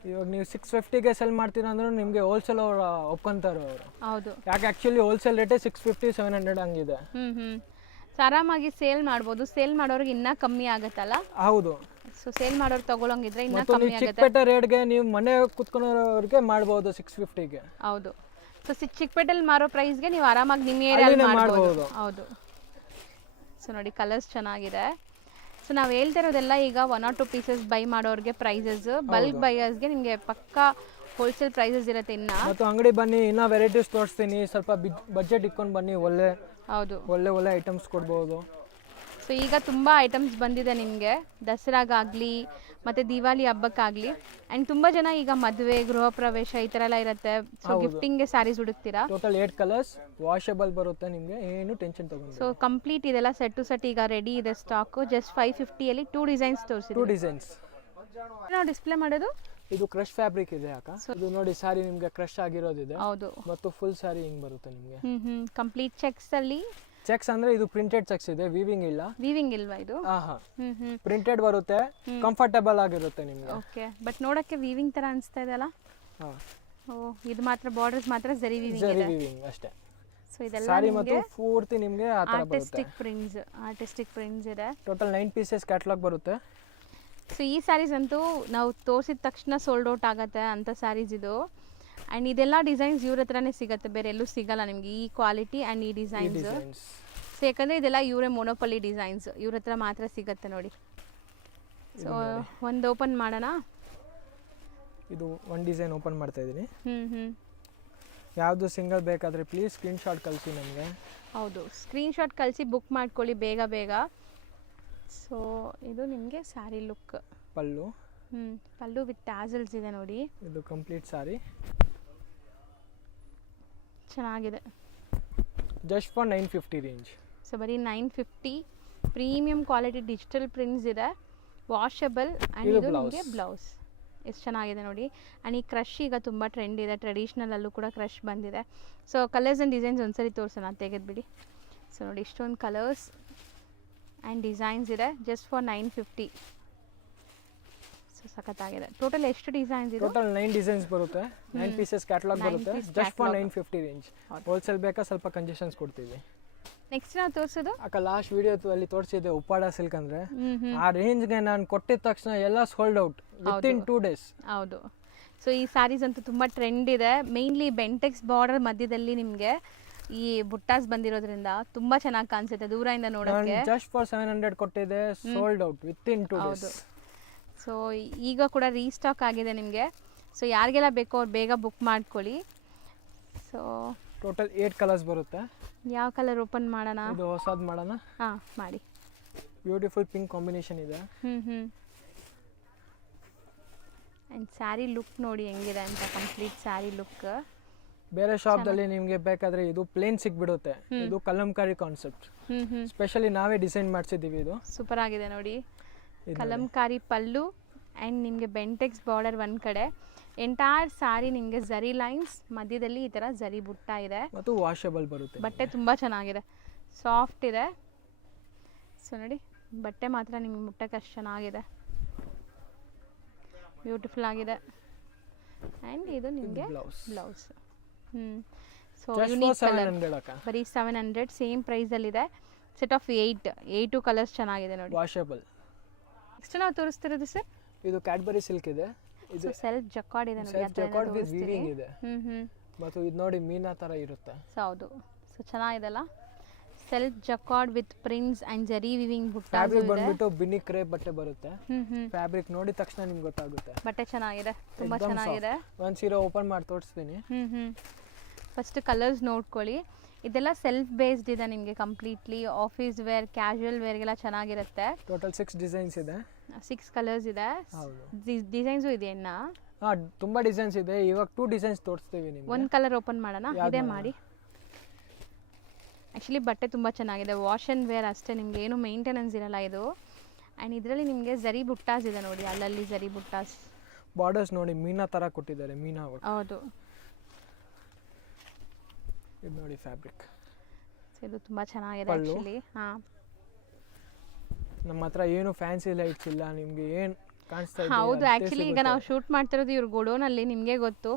ಇವಾಗ ನೀವು 650ಗೆ ಸೆಲ್ ಮಾಡ್ತೀರಾ ಅಂದ್ರೆ ನಿಮಗೆ ಹೋಲ್ಸೇಲ್ ಅವರು ಒಪ್ಕೊಂತಾರೆ ಅವರು. ಹೌದು, ಯಾಕೆ ಆ್ಯಕ್ಚುಲಿ ಹೋಲ್ಸೇಲ್ ರೇಟೇ 650 700 ಹಂಗಿದೆ. ಸೊ ಆರಾಮಾಗಿ ಸೇಲ್ ಮಾಡ್ಬೋದು. ಸೇಲ್ ಮಾಡೋರಿಗೆ ಇನ್ನೂ ಕಮ್ಮಿ ಆಗುತ್ತಲ್ಲ. ಹೌದು. ಸೊ ಸೇಲ್ ಮಾಡೋರು ತಗೊಳಂಗಿದ್ರೆ ಇನ್ನೂ ಮತ್ತು ಕಮ್ಮಿ ನೀವು ಆಗುತ್ತೆ. ಚಿಕ್ಕಪೇಟೆ ರೇಟ್ಗೆ ನೀವು ಮನೆ ಕುತ್ಕೊಳ್ಳೋರಿಗೆ ಮಾಡ್ಬೋದು 650ಗೆ. ಹೌದು. ಸೊ ಚಿಕ್ಕಪೇಟೆಲ್ಲಿ ಮಾರೋ ಪ್ರೈಸ್ಗೆ ನೀವು ಆರಾಮಾಗಿ ನಿಮ್ಮ ಏರಿಯಲ್ಲಿ ಮಾಡ್ಬೋದು. ಹೌದು. ಸೊ ನೋಡಿ, ಕಲರ್ಸ್ ಚೆನ್ನಾಗಿದೆ. ಸೊ ನಾವು ಹೇಳ್ತಾ ಇರೋದೆಲ್ಲ ಈಗ 1 or 2 ಪೀಸಸ್ ಬೈ ಮಾಡೋರಿಗೆ ಪ್ರೈಸಸ್. ಬಲ್ಕ್ ಬೈಯರ್ಸ್ಗೆ ನಿಮಗೆ ಪಕ್ಕಾ ಹೋಲ್ಸೇಲ್ ಪ್ರೈಸಸ್ ಇರುತ್ತೆ. ಇನ್ನು ಮತ್ತು ಅಂಗಡಿ ಬನ್ನಿ, ಇನ್ನೂ ವೆರೈಟೀಸ್ ತೋರಿಸ್ತೀನಿ. ಸ್ವಲ್ಪ ಬಜೆಟ್ ಇಟ್ಕೊಂಡು ಬನ್ನಿ, ಒಳ್ಳೆ ಐಟಮ್ಸ್ ಕೊಡ್ಬೋದು. ಸೊ ಈಗ ತುಂಬ ಐಟಮ್ಸ್ ಬಂದಿದೆ ನಿಮಗೆ, ದಸರಾಗಾಗಲಿ ಮತ್ತು ದಿವಾಲಿ ಹಬ್ಬಕ್ಕಾಗಲಿ. ಆ್ಯಂಡ್ ತುಂಬ ಜನ ಈಗ ಮದುವೆ, ಗೃಹ ಪ್ರವೇಶ ಈ ಥರ ಎಲ್ಲ ಇರುತ್ತೆ. ಸೊ ಗಿಫ್ಟಿಂಗ್ಗೆ ಸ್ಯಾರೀಸ್ ಹುಡುಕ್ತೀರಾ. ಟೋಟಲ್ 8 ಕಲರ್ಸ್ ವಾಷಬಲ್ ಬರುತ್ತೆ, ನಿಮಗೆ ಏನು ಟೆನ್ಷನ್ ತಗೊಂಡು. ಸೊ ಕಂಪ್ಲೀಟ್ ಇದೆಲ್ಲ ಸೆಟ್ ಟು ಸೆಟ್ ಈಗ ರೆಡಿ ಇದೆ ಸ್ಟಾಕು. ಜಸ್ಟ್ 550ಯಲ್ಲಿ 2 ಡಿಸೈನ್ಸ್ ತೋರಿಸಿದ್ರು. 2 ಡಿಸೈನ್ಸ್ ನಾವು ಡಿಸ್ಪ್ಲೇ ಮಾಡೋದು. ಇದು ಕ್ರಶ್ ಫ್ಯಾಬ್ರಿಕ್ ಇದೆ ಅಕ್ಕ. ಇದು ನೋಡಿ, ಸಾರಿ ನಿಮಗೆ ಕ್ರಶ್ ಆಗಿರೋದಿದೆ. ಹೌದು. ಮತ್ತು ಫುಲ್ ಸಾರಿ ಹಿಂಗ್ ಬರುತ್ತೆ ನಿಮಗೆ. ಕಂಪ್ಲೀಟ್ ಚೆಕ್ಸ್ ಅಲ್ಲಿ. ಚೆಕ್ಸ್ ಅಂದ್ರೆ ಇದು ಪ್ರಿಂಟೆಡ್ ಚೆಕ್ಸ್ ಇದೆ, ವೀವಿಂಗ್ ಇಲ್ಲ. ವೀವಿಂಗ್ ಇಲ್ವಾ ಇದು? ಪ್ರಿಂಟೆಡ್ ಬರುತ್ತೆ, ಕಂಫರ್ಟಬಲ್ ಆಗಿರುತ್ತೆ ನಿಮಗೆ. ಓಕೆ, ಬಟ್ ನೋಡಕ್ಕೆ ವೀವಿಂಗ್ ತರ ಅನಿಸ್ತಾ ಇದೆ ಅಲ್ಲ? ಓ, ಇದು ಮಾತ್ರ ಬಾರ್ಡರ್ಸ್ ಮಾತ್ರ ಜರಿ ವೀವಿಂಗ್ ಇದೆ. ಜರಿ ವೀವಿಂಗ್ ಅಷ್ಟೇ. ಸೊ ಇದೆಲ್ಲ ಸಾರಿ ಮತ್ತು ಪೂರ್ತಿ ನಿಮಗೆ ಆ ತರ ಬರುತ್ತೆ. ಆರ್ಟಿಸ್ಟಿಕ್ ಪ್ರಿಂಟ್ಸ್ ಇದೆ. ಟೋಟಲ್ 9 ಪೀಸಸ್ ಕ್ಯಾಟಲಾಗ್ ಬರುತ್ತೆ. ಸೊ ಈ ಸ್ಯಾರೀಸ್ ಅಂತೂ ನಾವು ತೋರಿಸಿದ ತಕ್ಷಣ ಸೋಲ್ಡ್ ಔಟ್ ಆಗುತ್ತೆ ಅಂತ ಸ್ಯಾರೀಸ್ ಇದು. ಆ್ಯಂಡ್ ಇದೆಲ್ಲ ಡಿಸೈನ್ಸ್ ಇವ್ರ ಹತ್ರನೇ ಸಿಗುತ್ತೆ, ಬೇರೆ ಎಲ್ಲೂ ಸಿಗಲ್ಲ ನಿಮಗೆ ಈ ಕ್ವಾಲಿಟಿ ಆ್ಯಂಡ್ ಈ ಡಿಸೈನ್ಸ್. ಸೊ ಯಾಕಂದರೆ ಇದೆಲ್ಲ ಇವರೇ ಮೊನೋಪಲಿ ಡಿಸೈನ್ಸ್, ಇವ್ರ ಹತ್ರ ಮಾತ್ರ ಸಿಗುತ್ತೆ ನೋಡಿ. ಸೊ ಒಂದು ಓಪನ್ ಮಾಡೋಣ. ಇದು ಒಂದು ಡಿಸೈನ್ ಓಪನ್ ಮಾಡ್ತಾ ಇದ್ದೀನಿ. ಯಾವುದು ಸಿಂಗಲ್ ಬೇಕಾದರೆ ಪ್ಲೀಸ್ ಸ್ಕ್ರೀನ್ಶಾಟ್ ಕಳಿಸಿ ನಮಗೆ. ಹೌದು, ಸ್ಕ್ರೀನ್ಶಾಟ್ ಕಳಿಸಿ ಬುಕ್ ಮಾಡ್ಕೊಳ್ಳಿ ಬೇಗ. ಸೊ ಇದು ನಿಮಗೆ sari look. Pallu. Pallu with tassels ಇದೆ ನೋಡಿ. ಇದು ಕಂಪ್ಲೀಟ್ ಸಾರಿ ಚೆನ್ನಾಗಿದೆ. Just for 950 range. ಸೊ ಬರೀ 950. ಪ್ರೀಮಿಯಂ ಕ್ವಾಲಿಟಿ ಡಿಜಿಟಲ್ ಪ್ರಿಂಟ್ಸ್ ಇದೆ, ವಾಷಬಲ್. ಆ್ಯಂಡ್ ಇದು ನಿಮಗೆ ಬ್ಲೌಸ್. ಎಷ್ಟು ಚೆನ್ನಾಗಿದೆ ನೋಡಿ. ಆ್ಯಂಡ್ ಈ ಕ್ರಶ್ ಈಗ ತುಂಬ ಟ್ರೆಂಡ್ ಇದೆ, ಟ್ರೆಡಿಷ್ನಲಲ್ಲೂ ಕೂಡ ಕ್ರಶ್ ಬಂದಿದೆ. ಸೊ ಕಲರ್ಸ್ ಆ್ಯಂಡ್ ಡಿಸೈನ್ಸ್ ಒಂದ್ಸರಿ ತೋರಿಸೋಣ, ತೆಗೆದ್ಬಿಡಿ. ಸೊ ನೋಡಿ, ಇಷ್ಟೊಂದು ಕಲರ್ಸ್ ಆ್ಯಂಡ್ ಡಿಸೈನ್ಸ್ ಇದೆ, ಜಸ್ಟ್ ಫಾರ್ 950. ಸೊ ಸಖತ್ತಾಗಿದೆ. ಟೋಟಲ್ ಎಷ್ಟು ಡಿಸೈನ್ಸ್ ಇದೆ? ಟೋಟಲ್ 9 ಡಿಸೈನ್ಸ್ ಬರುತ್ತೆ, 9 ಪೀಸಸ್ ಕ್ಯಾಟಲಾಗ್ ಬರುತ್ತೆ, ಜಸ್ಟ್ ಫಾರ್ 950 ರೇಂಜ್. ಹೋಲ್ಸೇಲ್ ಬೇಕಾ ಸ್ವಲ್ಪ ಕನ್ಸೆಷನ್ಸ್ ಕೊಡ್ತೀವಿ. ನೆಕ್ಸ್ಟ್ ನಾವು ತೋರಿಸೋದು ಅಕ್ಕ ಲಾಸ್ಟ್ ವಿಡಿಯೋದಲ್ಲಿ ತೋರಿಸಿದ್ದೆ ಉಪ್ಪಾಡ ಸಿಲ್ಕ್ ಅಂದರೆ ಆ ರೇಂಜ್ಗೆ ನಾನು ಕೊಟ್ಟಿದ ತಕ್ಷಣ ಎಲ್ಲ ಸೋಲ್ಡ್ ಔಟ್ ವಿತಿನ್ 2 days. ಹೌದು. ಸೊ ಈ ಸ್ಯಾರೀಸ್ ಅಂತೂ ತುಂಬ ಟ್ರೆಂಡ್ ಇದೆ. ಮೇಯ್ನ್ಲಿ ಬೆಂಟೆಕ್ಸ್ ಬಾರ್ಡರ್ ಮಧ್ಯದಲ್ಲಿ ನಿಮಗೆ ಈ ಬುಟ್ಟಾಸ್ ಬಂದಿರೋದ್ರಿಂದ ತುಂಬ ಚೆನ್ನಾಗಿ ಕಾಣಿಸುತ್ತೆ ದೂರದಿಂದ ನೋಡೋಕ್ಕೆ. ಜಸ್ಟ್ ಫಾರ್ 700 ಕೊಟ್ಟಿದೆ, sold out within 2 days. So ಈಗ ಕೂಡ ರೀಸ್ಟಾಕ್ ಆಗಿದೆ ನಿಮಗೆ. ಸೊ ಯಾರಿಗೆಲ್ಲ ಬೇಕೋ ಅವ್ರು ಬೇಗ ಬುಕ್ ಮಾಡ್ಕೊಳ್ಳಿ. ಸೊ ಟೋಟಲ್ 8 ಕಲರ್ಸ್ ಬರುತ್ತೆ. ಯಾವ ಕಲರ್ ಓಪನ್ ಮಾಡೋಣ? ಇದು ಹೊಸದು ಮಾಡೋಣ. ಹಾಂ ಮಾಡಿ. ಬ್ಯೂಟಿಫುಲ್ ಪಿಂಕ್ ಕಾಂಬಿನೇಷನ್ ಇದೆ. ಆ್ಯಂಡ್ ಸ್ಯಾರಿ ಲುಕ್ ನೋಡಿ ಹೆಂಗಿದೆ ಅಂತ, ಕಂಪ್ಲೀಟ್ ಸ್ಯಾರಿ ಲುಕ್. ಬೇರೆ ಶಾಪ್ದಲ್ಲಿ ನಿಮಗೆ ಬೇಕಾದರೆ ಇದು ಪ್ಲೇನ್ ಸಿಕ್ಬಿಡುತ್ತೆ, ಇದು ಕಲಂಕಾರಿ ಕಾನ್ಸೆಪ್ಟ್. ಸ್ಪೆಷಲಿ ನಾವೇ ಡಿಸೈನ್ ಮಾಡಿಸಿದ್ದೀವಿ. ಇದು ಸೂಪರ್ ಆಗಿದೆ ನೋಡಿ. ಕಲಂಕಾರಿ ಪಲ್ಲು ಆ್ಯಂಡ್ ನಿಮಗೆ ಬೆಂಟೆಕ್ಸ್ ಬಾರ್ಡರ್ ಒಂದು ಕಡೆ. ಎಂಟೈರ್ ಸಾರಿ ನಿಮಗೆ ಜರಿ ಲೈನ್ಸ್, ಮಧ್ಯದಲ್ಲಿ ಈ ಥರ ಜರಿ ಬುಟ್ಟ ಇದೆ ಮತ್ತು ವಾಷಬಲ್ ಬರುತ್ತೆ. ಬಟ್ಟೆ ತುಂಬ ಚೆನ್ನಾಗಿದೆ, ಸಾಫ್ಟ್ ಇದೆ. ಸೊ ನೋಡಿ, ಬಟ್ಟೆ ಮಾತ್ರ ನಿಮಗೆ ಮುಟ್ಟಕ್ಕೆ ಅಷ್ಟು ಚೆನ್ನಾಗಿದೆ. ಬ್ಯೂಟಿಫುಲ್ ಆಗಿದೆ. ಆ್ಯಂಡ್ ಇದು ನಿಮಗೆ blouse blouse. So just unique for colour 700 ಅಕ್ಕ. ಬರೀ 700 ಸೇಮ್ ಪ್ರೈಸಲ್ಲಿದೆ. ಸೆಟ್ ಆಫ್ 8 ಕಲರ್ಸ್ ಚೆನ್ನಾಗಿದೆ ನೋಡಿ. ವಾಷಬಲ್. ನೆಕ್ಸ್ಟ್ ನಾವು ತೋರಿಸ್ತಿರೋದು ಸರ್, ಇದು ಕ್ಯಾಡ್ಬರಿ ಸಿಲ್ಕ್ ಇದೆ. ಇದು ಸೊ ಸೆಲ್ಫ್ ಜಕಾರ್ಡ್ ಇದೆ ನೋಡಿ. ಸೆಲ್ಫ್ ಜಕಾರ್ಡ್ ವಿತ್ ವೀವಿಂಗ್ ಇದೆ. ಹ್ಞೂ ಮತ್ತು ಇದು ನೋಡಿ ಮೀನಾ ಥರ ಇರುತ್ತೆ. ಸೊ ಹೌದು. ಸೊ ಚೆನ್ನಾಗಿದೆಲ್ಲ, self jacquard with prints and zari weaving buttas fabric ಇದೆ. ಬಂದ್ಬಿಟ್ಟು ಬಿನಿ ಕ್ರೇಪ್ ಬಟ್ಟೆ ಬರುತ್ತೆ. ಹ್ಞೂ ಫ್ಯಾಬ್ರಿಕ್ ನೋಡಿ ತಕ್ಷಣ ನಿಮ್ಗೆ ಗೊತ್ತಾಗುತ್ತೆ. ಬಟ್ಟೆ ಚೆನ್ನಾಗಿದೆ, ತುಂಬ ಎಕ್ದಮ್ ಚೆನ್ನಾಗಿದೆ. soft. ಒಂದ್ ಸೀರೆ ಓಪನ್ ಮಾಡಿ ತೋರಿಸ್ತೀನಿ. ಫಸ್ಟ್ ಕಲರ್ಸ್ ನೋಡ್ಕೊಳ್ಳಿ. ಇದೆಲ್ಲ ಸೆಲ್ಫ್ ಬೇಸ್ಡ್ ಇದೆ ನಿಮಗೆ ಕಂಪ್ಲೀಟ್ಲಿ. ಆಫೀಸ್ ವೇರ್, ಕ್ಯಾಶುವಲ್ ವೇರ್ಗೆಲ್ಲ ಚೆನ್ನಾಗಿರುತ್ತೆ. ಟೋಟಲ್ 6 ಡಿಸೈನ್ಸ್ ಇದೆ. 6 ಕಲರ್ಸ್ ಇದೆ. ಹೌದು. ಡಿಸೈನ್ಸು ಇದೆ ಇನ್ನ. ತುಂಬಾ ಡಿಸೈನ್ಸ್ ಇದೆ. ಇವಾಗ 2 ಡಿಸೈನ್ಸ್ ತೋರಿಸ್ತೀವಿ ನಿಮ್ಗೆ. ಒಂದು ಕಲರ್ ಓಪನ್ ಮಾಡೋಣ. ಯಾವ್ದು ಇದೇ ಮಾಡೋಣ? ಮಾಡಿ. ಆ್ಯಕ್ಚುಲಿ ಬಟ್ಟೆ ತುಂಬ ಚೆನ್ನಾಗಿದೆ. ವಾಶ್ ಆ್ಯಂಡ್ ವೇರ್ ಅಷ್ಟೇ, ನಿಮಗೆ ಏನು ಮೇಂಟೆನೆನ್ಸ್ ಇರಲ್ಲ ಇದು. ಆ್ಯಂಡ್ ಇದರಲ್ಲಿ ನಿಮಗೆ ಜರಿ ಬುಟ್ಟಾಸ್ ಇದೆ ನೋಡಿ, ಅಲ್ಲಲ್ಲಿ ಜರಿ ಬುಟ್ಟಾಸ್. ಬಾರ್ಡರ್ಸ್ ನೋಡಿ ಮೀನಾ ಥರ ಕೊಟ್ಟಿದ್ದಾರೆ. ಮೀನಾ work. ಹೌದು. ಇದು ನೋಡಿ ಫ್ಯಾಬ್ರಿಕ್. ಇದು ತುಂಬ ಚೆನ್ನಾಗಿದೆ ಪಲ್ಲು. ಆ್ಯಕ್ಚುಲಿ. ಹಾಂ ನಮ್ಮ ಹತ್ರ ಏನು ಫ್ಯಾನ್ಸಿ ಲೈಟ್ಸ್ ಇಲ್ಲ. ನಿಮ್ಗೆ ಏನು ಕಾಣಿಸ್ತಾ ಇದೆ ಹೌದು. ಅದೇ ಆ್ಯಕ್ಚುಲಿ ಈಗ ನಾವು ಶೂಟ್ ಮಾಡ್ತಿರೋದು ಇವ್ರ ಗೋಡೌನಲ್ಲಿ, ನಿಮಗೆ ಗೊತ್ತು.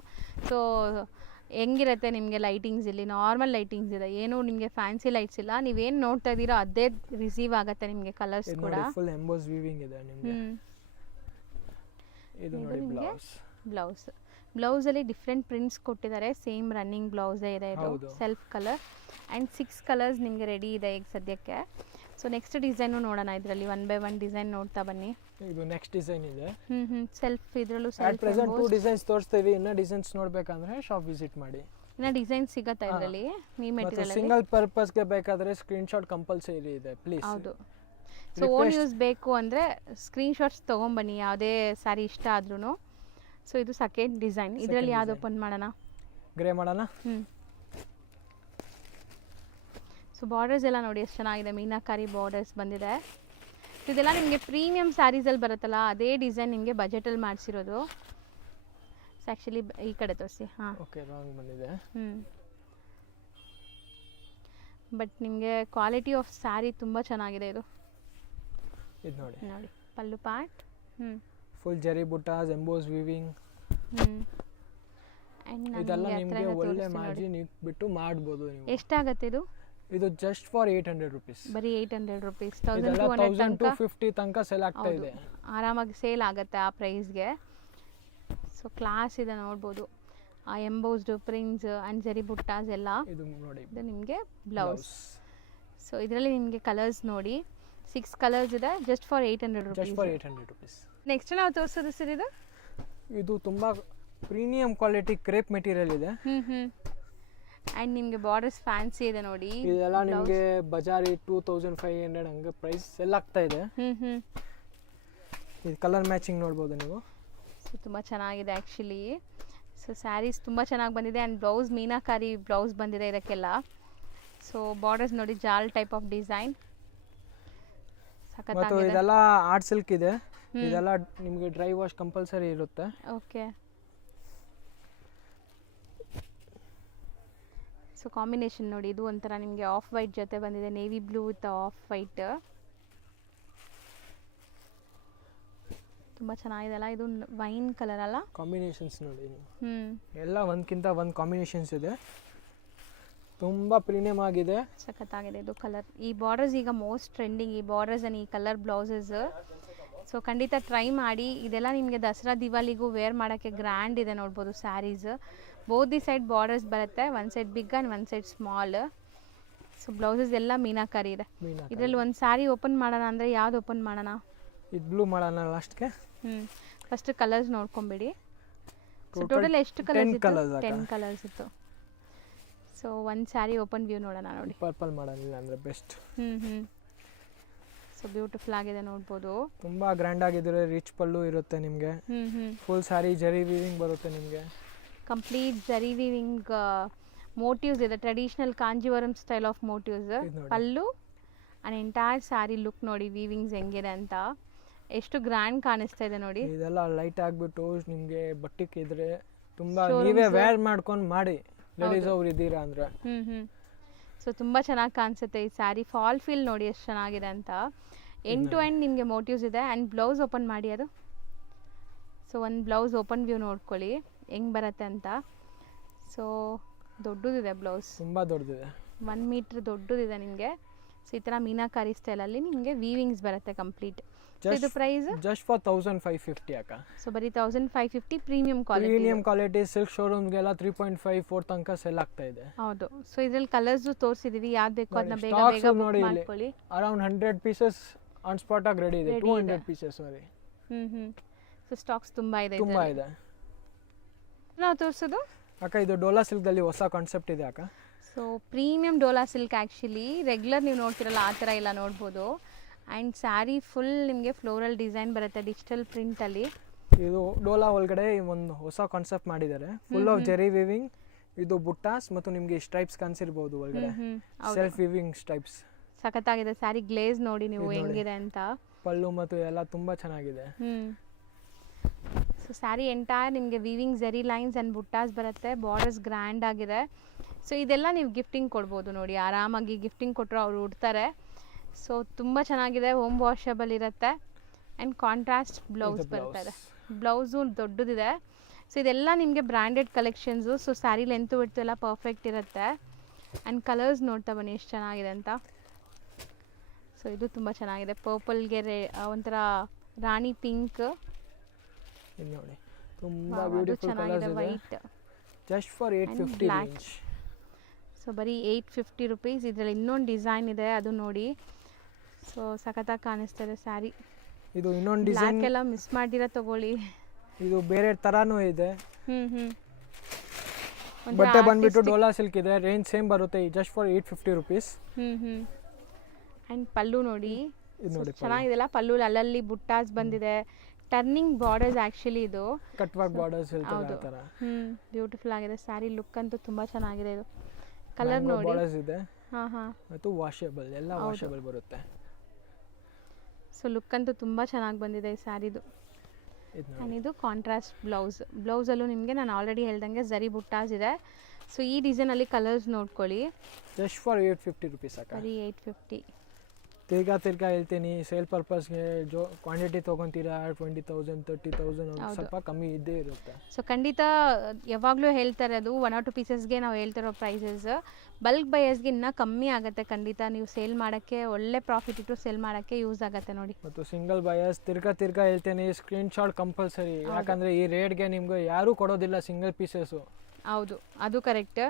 ಸೊ ಹೆಂಗಿರುತ್ತೆ ನಿಮಗೆ ಲೈಟಿಂಗ್ಸ್, ಇಲ್ಲಿ ನಾರ್ಮಲ್ ಲೈಟಿಂಗ್ಸ್ ಇದೆ, ಏನು ನಿಮಗೆ ಫ್ಯಾನ್ಸಿ ಲೈಟ್ಸ್ ಇಲ್ಲ. ನೀವೇನು ನೋಡ್ತಾ ಇದ್ದೀರೋ ಅದೇ ರಿಸೀವ್ ಆಗುತ್ತೆ ನಿಮಗೆ ಕಲರ್ಸ್ ಇದು ಕೂಡ. ನೋಡಿ ಫುಲ್ ಎಂಬೋಸ್ ವೀವಿಂಗ್ ಇದೆ ನಿಮಗೆ. ಇದು ನೋಡಿ ಬ್ಲೌಸ್. ಬ್ಲೌಸ್. ಬ್ಲೌಸಲ್ಲಿ ಡಿಫ್ರೆಂಟ್ ಪ್ರಿಂಟ್ಸ್ ಕೊಟ್ಟಿದ್ದಾರೆ. ಸೇಮ್ ರನ್ನಿಂಗ್ ಬ್ಲೌಸೇ ಇದೆ ಇದು. ಹೌದು. ಸೆಲ್ಫ್ ಕಲರ್ ಆ್ಯಂಡ್ 6 ಕಲರ್ಸ್ ನಿಮಗೆ ರೆಡಿ ಇದೆ ಈಗ ಸದ್ಯಕ್ಕೆ. ಸೊ ನೆಕ್ಸ್ಟ್ ಡಿಸೈನು ನೋಡೋಣ. ಇದರಲ್ಲಿ 1 by 1 ಡಿಸೈನ್ ನೋಡ್ತಾ ಬನ್ನಿ. ಇದು ನೆಕ್ಸ್ಟ್ ಡಿಸೈನ್ ಇದೆ. ಸೆಲ್ಫ್, ಇದರಲ್ಲೂ ಅಟ್ ಸೆಲ್ಫ್. ಪ್ರೆಸೆಂಟ್ 2 ಡಿಸೈನ್ಸ್ ತೋರಿಸ್ತೀವಿ. ಇನ್ನ ಡಿಸೈನ್ಸ್ ನೋಡ್ಬೇಕಂದ್ರೆ ಶಾಪ್ ವಿಸಿಟ್ ಮಾಡಿ. ಇನ್ನು ಡಿಸೈನ್ ಸಿಗತ್ತಾ ಇದರಲ್ಲಿ ಈ ಮತ್ತು ಮೆಟೀರಿಯಲ್? ಸಿಂಗಲ್ ಪರ್ಪಸ್ಗೆ ಬೇಕಾದ್ರೆ ಸ್ಕ್ರೀನ್ಶಾಟ್ ಕಂಪಲ್ಸರಿ ಇದೆ ಪ್ಲೀಸ್. ಹೌದು. ಸೊ ಓನ್ ಯೂಸ್ ಬೇಕು ಅಂದರೆ ಸ್ಕ್ರೀನ್ಶಾಟ್ಸ್ ತೊಗೊಂಬನ್ನಿ ಯಾವುದೇ ಸ್ಯಾರಿ ಇಷ್ಟ ಆದ್ರೂ. ಸೊ ಇದು ಸೆಕೆಂಡ್ ಡಿಸೈನ್. ಇದರಲ್ಲಿ ಯಾವ್ದು ಓಪನ್ ಮಾಡೋಣ? ಗ್ರೇ ಮಾಡೋಣ. ಸೊ ಬಾರ್ಡರ್ಸ್ ಎಲ್ಲ ನೋಡಿ ಎಷ್ಟು ಚೆನ್ನಾಗಿದೆ. ಮೀನಾಕಾರಿ ಬಾರ್ಡರ್ಸ್ ಬಂದಿದೆ. ಇದೆಲ್ಲ ನಿಮಗೆ ಪ್ರೀಮಿಯಂ ಸ್ಯಾರೀಸಲ್ಲಿ ಬರುತ್ತಲ್ಲ ಅದೇ ಡಿಸೈನ್ ನಿಮಗೆ ಬಜೆಟಲ್ಲಿ ಮಾಡಿಸಿರೋದು. ಸೊ ಆ್ಯಕ್ಚುಲಿ ಈ ಕಡೆ ತೋರಿಸಿ. ಹಾಂ ಓಕೆ, ರಾಂಗ್ ಬಂದಿದೆ. ಬಟ್ ನಿಮಗೆ ಕ್ವಾಲಿಟಿ ಆಫ್ ಸ್ಯಾರಿ ತುಂಬ ಚೆನ್ನಾಗಿದೆ ಇದು. ಇದು ನೋಡಿ. ನೋಡಿ ಪಲ್ಲು ಪಾರ್ಟ್. ಫುಲ್ ಜರಿ ಬುಟ್ಟಾಸ್, ಎಂಬೋಸ್ ವೀವಿಂಗ್. ಇದೆಲ್ಲ ನಿಮಗೆ ಒಳ್ಳೆ ಮಾರ್ಜಿನ್ ಇಟ್ಬಿಟ್ಟು ಮಾಡ್ಬೋದು ನೀವು. ಎಷ್ಟಾಗತ್ತೆ ಇದು? ಇದು ಜಸ್ಟ್ ಫಾರ್ 800 rupees. ಬರೀ 800 rupees. ಇದೆಲ್ಲ 1250 ತನಕ ಸೇಲ್ ಆಗ್ತಾ ಇದೆ. ಆರಾಮಾಗಿ ಸೇಲ್ ಆಗುತ್ತೆ ಆ ಪ್ರೈಸ್ಗೆ. ಸೊ ಕ್ಲಾಸ್ ಇದೆ ನೋಡ್ಬೋದು. ಆ ಎಂಬೋಸ್ಡ್ ಪ್ರಿಂಟ್ಸ್ ಆ್ಯಂಡ್ ಜರಿ ಬುಟ್ಟಾಸ್ ಎಲ್ಲ. ಇದು ನೋಡಿ, ಇದು ನಿಮಗೆ ಬ್ಲೌಸ್. ಸೊ ಇದರಲ್ಲಿ ನಿಮಗೆ ಕಲರ್ಸ್ ನೋಡಿ 6 ಕಲರ್ಸ್ ಇದೆ. Just for 800 rupees. Just for 800 rupees. Next ನಾವು ತೋರಿಸೋದು ಸರ್ ಇದು ತುಂಬಾ ಪ್ರೀಮಿಯಂ ಕ್ವಾಲಿಟಿ ಕ್ರೇಪ್ ಮೆಟೀರಿಯಲ್ ಇದೆ. ಆ್ಯಂಡ್ ನಿಮಗೆ ಬಾರ್ಡರ್ಸ್ ಫ್ಯಾನ್ಸಿ ಇದೆ ನೋಡಿ. ಇದೆಲ್ಲ ನಿಮಗೆ ಬಜಾರಿ 2500 ಹಂಗೆ ಪ್ರೈಸ್ ಸೆಲ್ ಆಗ್ತಾ ಇದೆ. ಇದು ಕಲರ್ ಮ್ಯಾಚಿಂಗ್ ನೋಡ್ಬೋದು ನೀವು. ಸೊ ತುಂಬ ಚೆನ್ನಾಗಿದೆ ಆ್ಯಕ್ಚುಲಿ. ಸೊ ಸ್ಯಾರೀಸ್ ತುಂಬ ಚೆನ್ನಾಗಿ ಬಂದಿದೆ. ಆ್ಯಂಡ್ ಬ್ಲೌಸ್ ಮೀನಾಕಾರಿ ಬ್ಲೌಸ್ ಬಂದಿದೆ ಇದಕ್ಕೆಲ್ಲ. ಸೊ ಬಾರ್ಡರ್ಸ್ ನೋಡಿ ಜಾಲ್ ಟೈಪ್ ಆಫ್ ಡಿಸೈನ್. ಮತ್ತು ಇದೆಲ್ಲ ಆರ್ಟ್ ಸಿಲ್ಕ್ ಇದೆ. ಇದೆಲ್ಲ ನಿಮಗೆ ಡ್ರೈ ವಾಶ್ ಕಂಪಲ್ಸರಿ ಇರುತ್ತೆ. ಓಕೆ. ಸೊ ಕಾಂಬಿನೇಷನ್ ನೋಡಿ, ಇದು ಒಂಥರ ನಿಮಗೆ ಆಫ್ ವೈಟ್ ಜೊತೆ ಬಂದಿದೆ. Navy blue with of white. ತುಂಬ ಚೆನ್ನಾಗಿದೆ ಅಲ್ಲ. ಇದು ವೈನ್ ಕಲರ್ ಅಲ್ಲ? ಕಾಂಬಿನೇಷನ್ಸ್ ನೋಡಿ ಎಲ್ಲ ಒಂದಕ್ಕಿಂತ ಒಂದು ಕಾಂಬಿನೇಷನ್ಸ್ ಇದೆ. ತುಂಬ ಪ್ರೀಮಿಯಮ್ ಆಗಿದೆ, ಸಖತ್ತಾಗಿದೆ ಇದು ಕಲರ್. ಈ ಬಾರ್ಡರ್ಸ್ ಈಗ ಮೋಸ್ಟ್ ಟ್ರೆಂಡಿಂಗ್, ಈ ಬಾರ್ಡರ್ಸ್ ಆ್ಯಂಡ್ ಈ ಕಲರ್ ಬ್ಲೌಸಸ್. ಸೊ ಖಂಡಿತ ಟ್ರೈ ಮಾಡಿ. ಇದೆಲ್ಲ ನಿಮಗೆ ದಸರಾ ದಿವಾಲಿಗೂ ವೇರ್ ಮಾಡೋಕ್ಕೆ ಗ್ರ್ಯಾಂಡ್ ಇದೆ ನೋಡ್ಬೋದು saris. Both the side borders ಬರುತ್ತೆ. One side big and one side small. So blouses ಎಲ್ಲ ಮೀನಾಕಾರಿ ಇದೆ. ಇದರಲ್ಲಿ ಒಂದು ಸ್ಯಾರಿ ಓಪನ್ ಮಾಡೋಣ ಅಂದರೆ ಯಾವ್ದು ಓಪನ್ ಮಾಡೋಣ? ಇದು ಬ್ಲೂ ಮಾಡೋಣ ಲಾಸ್ಟ್ಗೆ. ಫಸ್ಟ್ ಕಲರ್ಸ್ ನೋಡ್ಕೊಂಬಿಡಿ. ಸೊ ಟೋಟಲ್ ಎಷ್ಟು ಕಲರ್ಸ್ ಇತ್ತು? 10 ಕಲರ್ಸ್ ಇತ್ತು. ಸೊ ಒಂದು ಸ್ಯಾರಿ ಓಪನ್ ವ್ಯೂ ನೋಡೋಣ ನೋಡಿ. ಪರ್ಪಲ್ ಮಾಡೋಣ ಅಂದರೆ ಬೆಸ್ಟ್. ಸೊ ಬ್ಯೂಟಿಫುಲ್ ಆಗಿದೆ ನೋಡ್ಬೋದು. ತುಂಬ ಗ್ರ್ಯಾಂಡ್ ಆಗಿದ್ರೆ ರಿಚ್ ಪಲ್ಲು ಇರುತ್ತೆ ನಿಮಗೆ. ಫುಲ್ ಸ್ಯಾರಿ ಜರಿ ವೀವಿಂಗ್ ಬರುತ್ತೆ ನಿಮಗೆ. ಕಂಪ್ಲೀಟ್ ಜರಿ ವೀವಿಂಗ್ ಮೋಟಿವ್ಸ್ ಇದೆ. Traditional Kanjeevaram style of motifs. Pallu and entire sari look ನೋಡಿ ವೀವಿಂಗ್ಸ್ ಹೆಂಗಿದೆ ಅಂತ. ಎಷ್ಟು ಗ್ರ್ಯಾಂಡ್ ಕಾಣಿಸ್ತಾ ಇದೆ ನೋಡಿ. ಇದೆಲ್ಲ ಲೈಟ್ ಆಗಿಬಿಟ್ಟು ನಿಮಗೆ ಬಟ್ಟಿಗೆ ಇದ್ರೆ ತುಂಬ ನೀವೇ ವೇರ್ ಮಾಡ್ಕೊಂಡು ಮಾಡಿ ಲೇಡೀಸ್ ಅವ್ರು ಇದ್ದೀರಾ ಅಂದರೆ. ಸೊ ತುಂಬ ಚೆನ್ನಾಗಿ ಕಾಣಿಸುತ್ತೆ ಈ ಸ್ಯಾರಿ. ಫಾಲ್ ಫೀಲ್ ನೋಡಿ ಎಷ್ಟು ಚೆನ್ನಾಗಿದೆ ಅಂತ. ಎಂಡ್ ಟು ಎಂಡ್ ನಿಮಗೆ ಮೋಟಿವ್ಸ್ ಇದೆ. ಆ್ಯಂಡ್ ಬ್ಲೌಸ್ ಓಪನ್ ಮಾಡಿ ಅದು. ಸೊ ಒಂದು ಬ್ಲೌಸ್ ಓಪನ್ ವ್ಯೂ ನೋಡ್ಕೊಳ್ಳಿ ಹೆಂಗೆ ಬರುತ್ತೆ ಅಂತ. ಸೊ ದೊಡ್ಡದಿದೆ ಬ್ಲೌಸ್, ತುಂಬ ದೊಡ್ಡದಿದೆ, 1 ಮೀಟ್ರ್ ದೊಡ್ಡದಿದೆ ನಿಮಗೆ. ಸೊ ಈ ಥರ ಮೀನಾಕಾರಿ ಸ್ಟೈಲಲ್ಲಿ ನಿಮಗೆ ವೀವಿಂಗ್ಸ್ ಬರುತ್ತೆ ಕಂಪ್ಲೀಟ್. ಸೊ ಇದು ಪ್ರೈಸ್ ಜಸ್ಟ್ ಫಾರ್ 1550 ಅಕ್ಕ. ಸೊ ಬರೀ 1550 premium quality. Premium quality silk ಶೋರೂಮ್ಗೆಲ್ಲ 3.5 4 ತನಕ ಸೆಲ್ ಆಗ್ತಾ ಇದೆ. ಹೌದು. ಸೊ ಇದ್ರಲ್ಲಿ ಕಲರ್ಸ್ ತೋರಿಸಿದೀವಿ, ಯಾವ್ದು ಬೇಕೋ ಅದನ್ನ ಬೇಗ Stocks ಬೇಗ ನೋಡಿ ಇಲ್ಲಿ ಮಾಡ್ಕೊಳ್ಳಿ. ಅರೌಂಡ್ 100 ಪೀಸಸ್ ಆನ್ ಸ್ಪಾಟ್ ಆಗಿ ರೆಡಿ ಇದೆ. 200 ಪೀಸಸ್ ಸಾರಿ. ಸೊ ಸ್ಟಾಕ್ಸ್ ತುಂಬಾ ಇದೆ. ತುಂಬಾ ಇದೆ. ನಾವು ತೋರಿಸೋದು ಅಕ್ಕ ಇದು ಡೋಲಾ ಸಿಲ್ಕ್ ದಲ್ಲಿ ಹೊಸ ಕಾನ್ಸೆಪ್ಟ್ ಇದೆ ಅಕ್ಕ. So premium Dhola silk actually regular ನೀವು ನೋಡ್ತಿರಲ್ಲ ಆ ಥರ ಎಲ್ಲ ನೋಡ್ಬೋದು. ಆ್ಯಂಡ್ ಸ್ಯಾರಿ ಫುಲ್ ನಿಮಗೆ ಫ್ಲೋರಲ್ ಡಿಸೈನ್ ಬರುತ್ತೆ ಡಿಜಿಟಲ್ ಪ್ರಿಂಟಲ್ಲಿ. ಇದು ಡೋಲಾ ಒಳಗಡೆ ಒಂದು ಹೊಸ ಕಾನ್ಸೆಪ್ಟ್ ಮಾಡಿದ್ದಾರೆ, ಫುಲ್ ಆಫ್ ಜೆರಿ ವಿವಿಂಗ್. ಇದು ಬುಟ್ಟಾಸ್ ಮತ್ತು ನಿಮಗೆ ಸ್ಟ್ರೈಪ್ಸ್ ಕಾಣಿಸಿರ್ಬೋದು ಒಳಗಡೆ, ಸೆಲ್ಫ್ ವಿವಿಂಗ್ ಸ್ಟ್ರೈಪ್ಸ್. ಸಖತ್ತಾಗಿದೆ ಸ್ಯಾರಿ, ಗ್ಲೇಸ್ ನೋಡಿ ನೀವು ಹೆಂಗಿದೆ ಅಂತ. ಪಲ್ಲು ಮತ್ತು ಎಲ್ಲ ತುಂಬಾ ಚೆನ್ನಾಗಿದೆ. ಸೊ ಸ್ಯಾರಿ ಎಂಟೈರ್ ನಿಮಗೆ ವೀವಿಂಗ್ ಜೆರಿ ಲೈನ್ಸ್ ಆ್ಯಂಡ್ ಬುಟ್ಟಾಸ್ ಬರುತ್ತೆ. ಬಾರ್ಡರ್ಸ್ ಗ್ರ್ಯಾಂಡ್ ಆಗಿದೆ. ಸೊ ಇದೆಲ್ಲ ನೀವು ಗಿಫ್ಟಿಂಗ್ ಕೊಡ್ಬೋದು ನೋಡಿ, ಆರಾಮಾಗಿ ಗಿಫ್ಟಿಂಗ್ ಕೊಟ್ಟರು ಅವ್ರು ಉಡ್ತಾರೆ. ಸೊ ತುಂಬ ಚೆನ್ನಾಗಿದೆ, ಹೋಮ್ ವಾಷಬಲ್ ಇರುತ್ತೆ. ಆ್ಯಂಡ್ ಕಾಂಟ್ರಾಸ್ಟ್ ಬ್ಲೌಸ್ ಬರ್ತಾರೆ. ಬ್ಲೌಸು ದೊಡ್ಡದಿದೆ. ಸೊ ಇದೆಲ್ಲ ನಿಮಗೆ branded collections. So sari length ಬಿಡ್ತು ಎಲ್ಲ ಪರ್ಫೆಕ್ಟ್ ಇರುತ್ತೆ. ಆ್ಯಂಡ್ ಕಲರ್ಸ್ ನೋಡ್ತಾ ಬನ್ನಿ ಎಷ್ಟು ಚೆನ್ನಾಗಿದೆ ಅಂತ. ಸೊ ಇದು ತುಂಬ ಚೆನ್ನಾಗಿದೆ, ಪರ್ಪಲ್ಗೆ ಒಂಥರ ರಾಣಿ ಪಿಂಕ್. ಇದು ನೋಡಿ ತುಂಬಾ ಬ್ಯೂಟಿಫುಲ್ ಕಲರ್ಸ್ ಇದೆ. White just for 850 range. So ಬರೀ 850 ರುಪೀಸ್. ಇದರಲ್ಲಿ ಇನ್ನೊಂದು ಡಿಸೈನ್ ಇದೆ, ಅದು ನೋಡಿ. ಸೊ ಸಖತ್ತಾಗಿ ಕಾಣಿಸ್ತಾ ಇದೆ ಸ್ಯಾರಿ. ಇದು ಇನ್ನೊಂದು ಡಿಸೈನ್ ಎಲ್ಲ ಮಿಸ್ ಮಾಡಿರ ತಗೊಳ್ಳಿ. ಇದು ಬೇರೆ ತರಾನು ಇದೆ. ಬಟ್ಟೆ ಬಂದ್ಬಿಟ್ಟು ಡೋಲಾ ಸಿಲ್ಕ್ ಇದೆ, ರೇಂಜ್ ಸೇಮ್ ಬರುತ್ತೆ. Just for 850 rupees. ಆ್ಯಂಡ್ ಪಲ್ಲು ನೋಡಿ ಚೆನ್ನಾಗಿದೆಲ್ಲ. ಪಲ್ಲು ಅಲ್ಲಲ್ಲಿ ಬುಟ್ಟಾಸ್ ಬಂದಿದೆ, ಟರ್ನಿಂಗ್ ಬಾರ್ಡರ್ಸ್ ಆ್ಯಕ್ಚುಲಿ ಇದು ಕಟ್ ವರ್ಕ್ ಬಾರ್ಡರ್ಸ್ ಹೇಳ್ತಾರೆ ಆ ಥರ. ಬ್ಯೂಟಿಫುಲ್ ಆಗಿದೆ ಸ್ಯಾರಿ, ಲುಕ್ ಅಂತೂ ತುಂಬ ಚೆನ್ನಾಗಿದೆ. ಇದು ಕಲರ್ ನೋಡಿ ಬಾರ್ಡರ್ಸ್ ಇದೆ. ಹಾಂ ಮತ್ತು ವಾಷೇಬಲ್, ಎಲ್ಲ ವಾಷೇಬಲ್ ಬರುತ್ತೆ. ಸೊ ಲುಕ್ ಅಂತೂ ತುಂಬ ಚೆನ್ನಾಗಿ ಬಂದಿದೆ ಈ ಸ್ಯಾರಿದು. ಆ್ಯಂಡ್ ಇದು ಕಾಂಟ್ರಾಸ್ಟ್ ಬ್ಲೌಸಲ್ಲೂ ನಿಮಗೆ ನಾನು ಆಲ್ರೆಡಿ ಹೇಳ್ದಂಗೆ ಜರಿ ಬುಟ್ಟಾಸ್ ಇದೆ. ಸೊ ಈ ಡಿಸೈನಲ್ಲಿ ಕಲರ್ಸ್ ನೋಡ್ಕೊಳ್ಳಿ. ಜಸ್ಟ್ ಫಾರ್ 850 ರುಪೀಸ್ ಅಕ್ಕ. ಬರೀ 850. ತಿರ್ಗಾ ಹೇಳ್ತೀನಿ, ಸೇಲ್ ಪರ್ಪಸ್ಗೆ ಕ್ವಾಂಟಿಟಿ ತೊಗೊತೀರಾ 20,000 30,000 ಸ್ವಲ್ಪ ಕಮ್ಮಿ ಇದ್ದೇ ಇರುತ್ತೆ. ಸೊ ಖಂಡಿತ ಯಾವಾಗಲೂ ಹೇಳ್ತಾರೆ, ಅದು 1 or 2 ಪೀಸಸ್ಗೆ ನಾವು ಹೇಳ್ತಿರೋ ಪ್ರೈಸಸ್. ಬಲ್ಕ್ ಬಯರ್ಸ್ಗೆ ಇನ್ನೂ ಕಮ್ಮಿ ಆಗುತ್ತೆ ಖಂಡಿತ. ನೀವು ಸೇಲ್ ಮಾಡೋಕ್ಕೆ ಒಳ್ಳೆ ಪ್ರಾಫಿಟ್ ಇಟ್ಟು ಸೇಲ್ ಮಾಡೋಕ್ಕೆ ಯೂಸ್ ಆಗುತ್ತೆ ನೋಡಿ. ಮತ್ತು ಸಿಂಗಲ್ ಬಯರ್ಸ್ ತಿರ್ಗಾ ಹೇಳ್ತೇನೆ, ಸ್ಕ್ರೀನ್ಶಾಟ್ ಕಂಪಲ್ಸರಿ. ಯಾಕಂದರೆ ಈ ರೇಟ್ಗೆ ನಿಮ್ಗೆ ಯಾರೂ ಕೊಡೋದಿಲ್ಲ ಸಿಂಗಲ್ ಪೀಸಸ್ಸು. ಹೌದು, ಅದು ಕರೆಕ್ಟ್.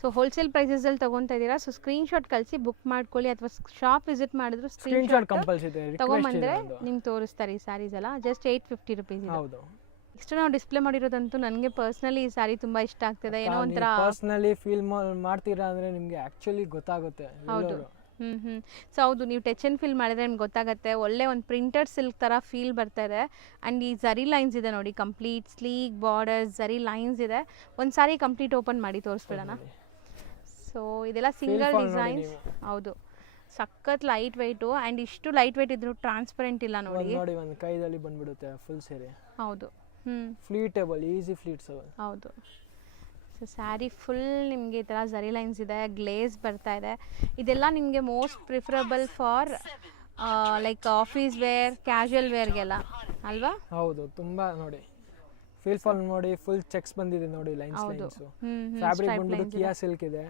ಸೊ ಹೋಲ್ಸೇಲ್ ಪ್ರೈಸಸಲ್ಲಿ ತೊಗೊತಾ ಇದ್ದೀರಾ, ಸೊ ಸ್ಕ್ರೀನ್ಶಾಟ್ ಕಳಿಸಿ ಬುಕ್ ಮಾಡ್ಕೊಳ್ಳಿ. ಅಥವಾ ಶಾಪ್ ವಿಸಿಟ್ ಮಾಡಿದ್ರು ಸ್ಕ್ರೀನ್ಶಾಟ್ ಕಂಪಲ್ಸರಿ ತೊಗೊಂಬಂದರೆ ನಿಮ್ಗೆ ತೋರಿಸ್ತಾರೆ ಈ ಸ್ಯಾರೀಸ್ ಎಲ್ಲ. Just 850 rupees. ಹೌದು. ನೆಕ್ಸ್ಟ್ ನಾವು ಡಿಸ್ಪ್ಲೇ ಮಾಡಿರೋದಂತೂ ನನಗೆ ಪರ್ಸ್ನಲಿ ಈ ಸ್ಯಾರಿ ತುಂಬ ಇಷ್ಟ ಆಗ್ತದೆ. ಏನೋ ಒಂಥರ ಪರ್ಸ್ನಲಿ ಫೀಲ್ ಮಾಡ್ತೀರಾ ಅಂದರೆ ನಿಮಗೆ ಆ್ಯಕ್ಚುಲಿ ಗೊತ್ತಾಗುತ್ತೆ. ಹೌದು. ಸೊ ಹೌದು, ನೀವು ಟಚ್ ಆ್ಯಂಡ್ ಫೀಲ್ ಮಾಡಿದ್ರೆ ನಿಮ್ಗೆ ಗೊತ್ತಾಗುತ್ತೆ. ಒಳ್ಳೆ ಒಂದು ಪ್ರಿಂಟೆಡ್ ಸಿಲ್ಕ್ ಥರ ಫೀಲ್ ಬರ್ತಾ ಇದೆ. ಆ್ಯಂಡ್ ಈ ಜರಿ ಲೈನ್ಸ್ ಇದೆ ನೋಡಿ, ಕಂಪ್ಲೀಟ್ ಸ್ಲೀಕ್ ಬಾರ್ಡರ್ಸ್ ಜರಿ ಲೈನ್ಸ್ ಇದೆ. ಒಂದು ಸಾರಿ ಕಂಪ್ಲೀಟ್ ಓಪನ್ ಮಾಡಿ ತೋರಿಸ್ಬಿಡೋಣ. ಸೊ ಇದೆಲ್ಲ ಸಿಂಗಲ್ ಡಿಸೈನ್ಸ್. ಹೌದು, ಸಖತ್ ಲೈಟ್ ವೆಯ್ಟು. ಆ್ಯಂಡ್ ಇಷ್ಟು ಲೈಟ್ ವೆಯ್ಟ್ ಇದ್ರು ಟ್ರಾನ್ಸ್ಪರೆಂಟ್ ಇಲ್ಲ ನೋಡಿ. ಒಂದು ಕೈದಲ್ಲಿ ಬಂದ್ಬಿಡುತ್ತೆ ಫುಲ್ ಸೇರಿ. ಹೌದು. ಫ್ಲೀಟೇಬಲ್, ಈಸಿ ಫ್ಲೀಟ್ಸ್. ಹೌದು. ಸೊ ಸ್ಯಾರಿ ಫುಲ್ ನಿಮಗೆ ಈ ಥರ ಜರಿ ಲೈನ್ಸ್ ಇದೆ, ಗ್ಲೇಸ್ ಬರ್ತಾ ಇದೆ. ಇದೆಲ್ಲ ನಿಮಗೆ most preferable for like office wear, casual ವೇರ್ಗೆಲ್ಲ ಅಲ್ವಾ? ಹೌದು. ತುಂಬಾ ನೋಡಿ ಫೀಲ್ ಫಾಲ್ ನೋಡಿ, ಫುಲ್ ಚೆಕ್ಸ್ ಬಂದಿದೆ ನೋಡಿ, ಲೈನ್ಸ್ ಲೈನ್ಸ್. ಫ್ಯಾಬ್ರಿಕ್ ಬಂದ್ಬಿಟ್ಟು ಕಿಯಾ ಸಿಲ್ಕ್ ಇದೆ,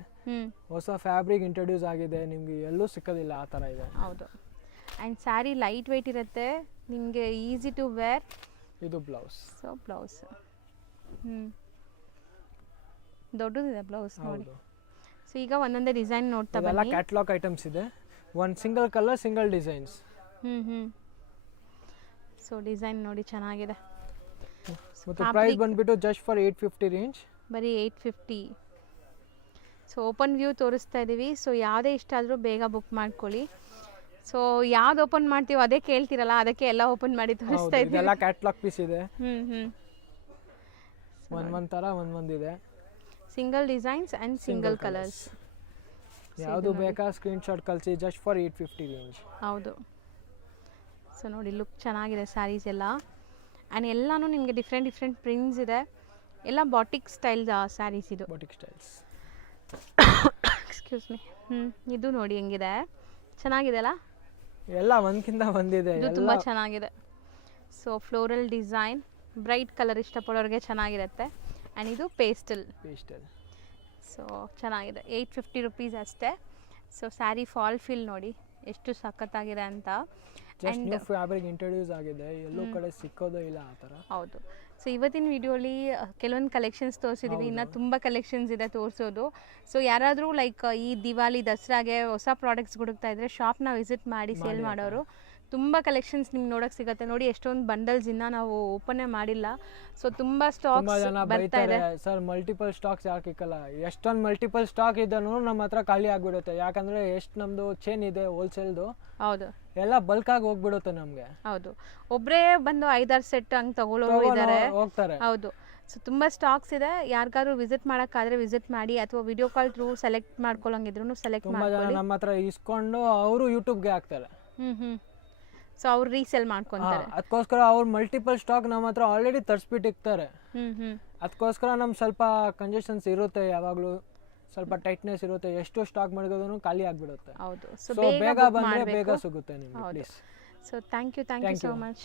ಹೊಸ ಫ್ಯಾಬ್ರಿಕ್ ಇಂಟ್ರೊಡ್ಯೂಸ್ ಆಗಿದೆ, ನಿಮಗೆ ಎಲ್ಲೂ ಸಿಕ್ಕೋದಿಲ್ಲ ಆ ಥರ ಇದೆ. ಹೌದು. ಆ್ಯಂಡ್ ಸ್ಯಾರಿ ಲೈಟ್ ವೆಯ್ಟ್ ಇರುತ್ತೆ, ನಿಮಗೆ ಈಸಿ ಟು ವೇರ್. ಇದು ಬ್ಲೌಸ್. ಸೊ ಬ್ಲೌಸ್ ದೊಡ್ಡದಿದೆ ಬ್ಲೌಸ್ ನೋಡಿ. ಸೊ ಈಗ ಒಂದೊಂದೇ ಡಿಸೈನ್ ನೋಡ್ತಾ ಬನ್ನಿ. ಎಲ್ಲ ಕ್ಯಾಟಲಾಗ್ ಐಟಮ್ಸ್ ಇದೆ, ಒಂದು single colour single designs. So design ನೋಡಿ ಚೆನ್ನಾಗಿದೆ. ಮತ್ತು ಪ್ರೈಸ್ ಬಂದ್ಬಿಟ್ಟು ಜಸ್ಟ್ ಫಾರ್ 850 ರೇಂಜ್. ಬರೀ 850. ಸೊ ಓಪನ್ ವ್ಯೂ ತೋರಿಸ್ತಾ ಇದ್ದೀವಿ. ಸೊ ಯಾವುದೇ ಇಷ್ಟ ಆದರೂ ಬೇಗ ಬುಕ್ ಮಾಡ್ಕೊಳ್ಳಿ. ಸೊ ಯಾವ್ದು ಓಪನ್ ಮಾಡ್ತೀವೋ ಅದೇ ಕೇಳ್ತಿರಲ್ಲ, ಅದಕ್ಕೆ ಎಲ್ಲ ಓಪನ್ ಮಾಡಿ ತೋರಿಸ್ತಾ ಇದ್ದೀವಿ. ಎಲ್ಲ ಕ್ಯಾಟಲಾಗ್ ಪೀಸ್ ಇದೆ. ಒಂದೊಂದು ಥರ ಒಂದೊಂದಿದೆ, single designs and single colours. ಯಾವುದು ಬೇಕಾ ಸ್ಕ್ರೀನ್ಶಾಟ್ ಕಳಿಸಿ. Just for 850 range. ಹೌದು. ಸೊ ನೋಡಿ ಲುಕ್ ಚೆನ್ನಾಗಿದೆ ಸ್ಯಾರೀಸ್ ಎಲ್ಲ. ಆ್ಯಂಡ್ ಎಲ್ಲನೂ ನಿಮಗೆ ಡಿಫ್ರೆಂಟ್ ಪ್ರಿಂಟ್ಸ್ ಇದೆ. ಎಲ್ಲ ಬಾಟಿಕ್ ಸ್ಟೈಲ್ ಸ್ಯಾರೀಸ್ ಇದು. Batik styles. Excuse me. ಇದು ನೋಡಿ ಹೆಂಗಿದೆ, ಚೆನ್ನಾಗಿದೆ ಅಲ್ಲ? ಎಲ್ಲ ಒಂದಕ್ಕಿಂತ ಒಂದಿದೆ, ಇದು ತುಂಬ ಚೆನ್ನಾಗಿದೆ. So floral design bright colour ಇಷ್ಟಪಡೋರಿಗೆ ಚೆನ್ನಾಗಿರುತ್ತೆ. ಆ್ಯಂಡ್ ಇದು ಪೇಸ್ಟಲ್. ಸೊ ಚೆನ್ನಾಗಿದೆ, 850 ರುಪೀಸ್ ಅಷ್ಟೇ. ಸೊ ಸ್ಯಾರಿ ಫಾಲ್ ಫಿಲ್ ನೋಡಿ ಎಷ್ಟು ಸಖತ್ತಾಗಿದೆ ಅಂತ. ಜಸ್ಟ್ ನ್ಯೂ ಫ್ಯಾಬ್ರಿಕ್ ಇಂಟ್ರೊಡ್ಯೂಸ್ ಆಗಿದೆ, ಎಲ್ಲೂ ಕಡೆ ಸಿಕ್ಕೋದೇ ಇಲ್ಲ ಆ ಥರ. ಹೌದು. ಸೊ ಇವತ್ತಿನ ವಿಡಿಯೋಲಿ ಕೆಲವೊಂದು ಕಲೆಕ್ಷನ್ಸ್ ತೋರಿಸಿದ್ದೀವಿ, ಇನ್ನು ತುಂಬ ಕಲೆಕ್ಷನ್ಸ್ ಇದೆ ತೋರಿಸೋದು. ಸೊ ಯಾರಾದರೂ ಲೈಕ್ ಈ ದಿವಾಲಿ ದಸರಾಗೆ ಹೊಸ ಪ್ರಾಡಕ್ಟ್ಸ್ ಹುಡುಕ್ತಾ ಇದ್ದರೆ ಶಾಪ್ನ ವಿಸಿಟ್ ಮಾಡಿ ಸೇಲ್ ಮಾಡೋರು ತುಂಬ ಕಲೆಕ್ಷನ್ಸ್ ನಿಮ್ಗೆ ನೋಡೋಕೆ ಸಿಗುತ್ತೆ. ನೋಡಿ ಎಷ್ಟೊಂದು ಬಂಡಲ್ಸ್ ಇನ್ನು ನಾವು ಓಪನ್ನೇ ಮಾಡಿಲ್ಲ. ಸೊ ತುಂಬ ಸ್ಟಾಕ್ಸ್ ಬರ್ತಾ ಇದೆ ಸರ್. ಮಲ್ಟಿಪಲ್ ಸ್ಟಾಕ್ಸ್ ಯಾಕೆ ಇಕ್ಕಲ್ಲ, ಎಷ್ಟೊಂದು ಮಲ್ಟಿಪಲ್ ಸ್ಟಾಕ್ ಇದನ್ನು ನಮ್ಮ ಹತ್ರ ಖಾಲಿ ಆಗ್ಬಿಡುತ್ತೆ. ಯಾಕಂದ್ರೆ ಎಷ್ಟು ನಮ್ದು ಚೇನ್ ಇದೆ ಹೋಲ್ಸೇಲ್ದು. ಹೌದು, ಎಲ್ಲ ಬಲ್ಕ್ ಆಗಿ ಹೋಗ್ಬಿಡುತ್ತೆ ನಮಗೆ. ಹೌದು, ಒಬ್ಬರೇ ಬಂದು 5-6 ಸೆಟ್ ಹಂಗೆ ತಗೊಳ್ಳೋರು ಇದ್ದಾರೆ. ಹೋಗ್ತಾರೆ. ಹೌದು. ಸೊ ತುಂಬ ಸ್ಟಾಕ್ಸ್ ಇದೆ, ಯಾರಿಗಾದ್ರು ವಿಸಿಟ್ ಮಾಡೋಕ್ಕಾದ್ರೆ ವಿಸಿಟ್ ಮಾಡಿ, ಅಥವಾ ವಿಡಿಯೋ ಕಾಲ್ ಥ್ರೂ ಸೆಲೆಕ್ಟ್ ಮಾಡ್ಕೊಳ್ಳೋಂಗಿದ್ರು ಸೆಲೆಕ್ಟ್ ಮಾಡ್ಕೊಳ್ಳಿ. ನಮ್ಮ ಹತ್ರ ಇಸ್ಕೊಂಡು ಅವರು ಯೂಟ್ಯೂಬ್ಗೆ ಹಾಕ್ತಾರೆ. ಸೊ ಅವ್ರು ರೀಸೆಲ್ ಮಾಡ್ಕೊಂತಾರೆ. ಅದಕ್ಕೋಸ್ಕರ ಅವ್ರು ಮಲ್ಟಿಪಲ್ ಸ್ಟಾಕ್ ನಮ್ಮ ಹತ್ರ ಆಲ್ರೆಡಿ ತರಿಸ್ಬಿಟ್ಟಿರ್ತಾರೆ. ಅದಕ್ಕೋಸ್ಕರ ನಮ್ಗೆ ಸ್ವಲ್ಪ ಕಂಜೆಷನ್ಸ್ ಇರುತ್ತೆ, ಯಾವಾಗಲೂ ಸ್ವಲ್ಪ ಟೈಟ್ನೆಸ್ ಇರುತ್ತೆ. ಎಷ್ಟು ಸ್ಟಾಕ್ ಮಾಡಿದ್ರು ಖಾಲಿ ಆಗಿಬಿಡುತ್ತೆ. ಹೌದು. ಸೊ ಬೇಗ ಬಂದರೆ ಬೇಗ ಸಿಗುತ್ತೆ ನಿಮಗೆ please. So thank you so much.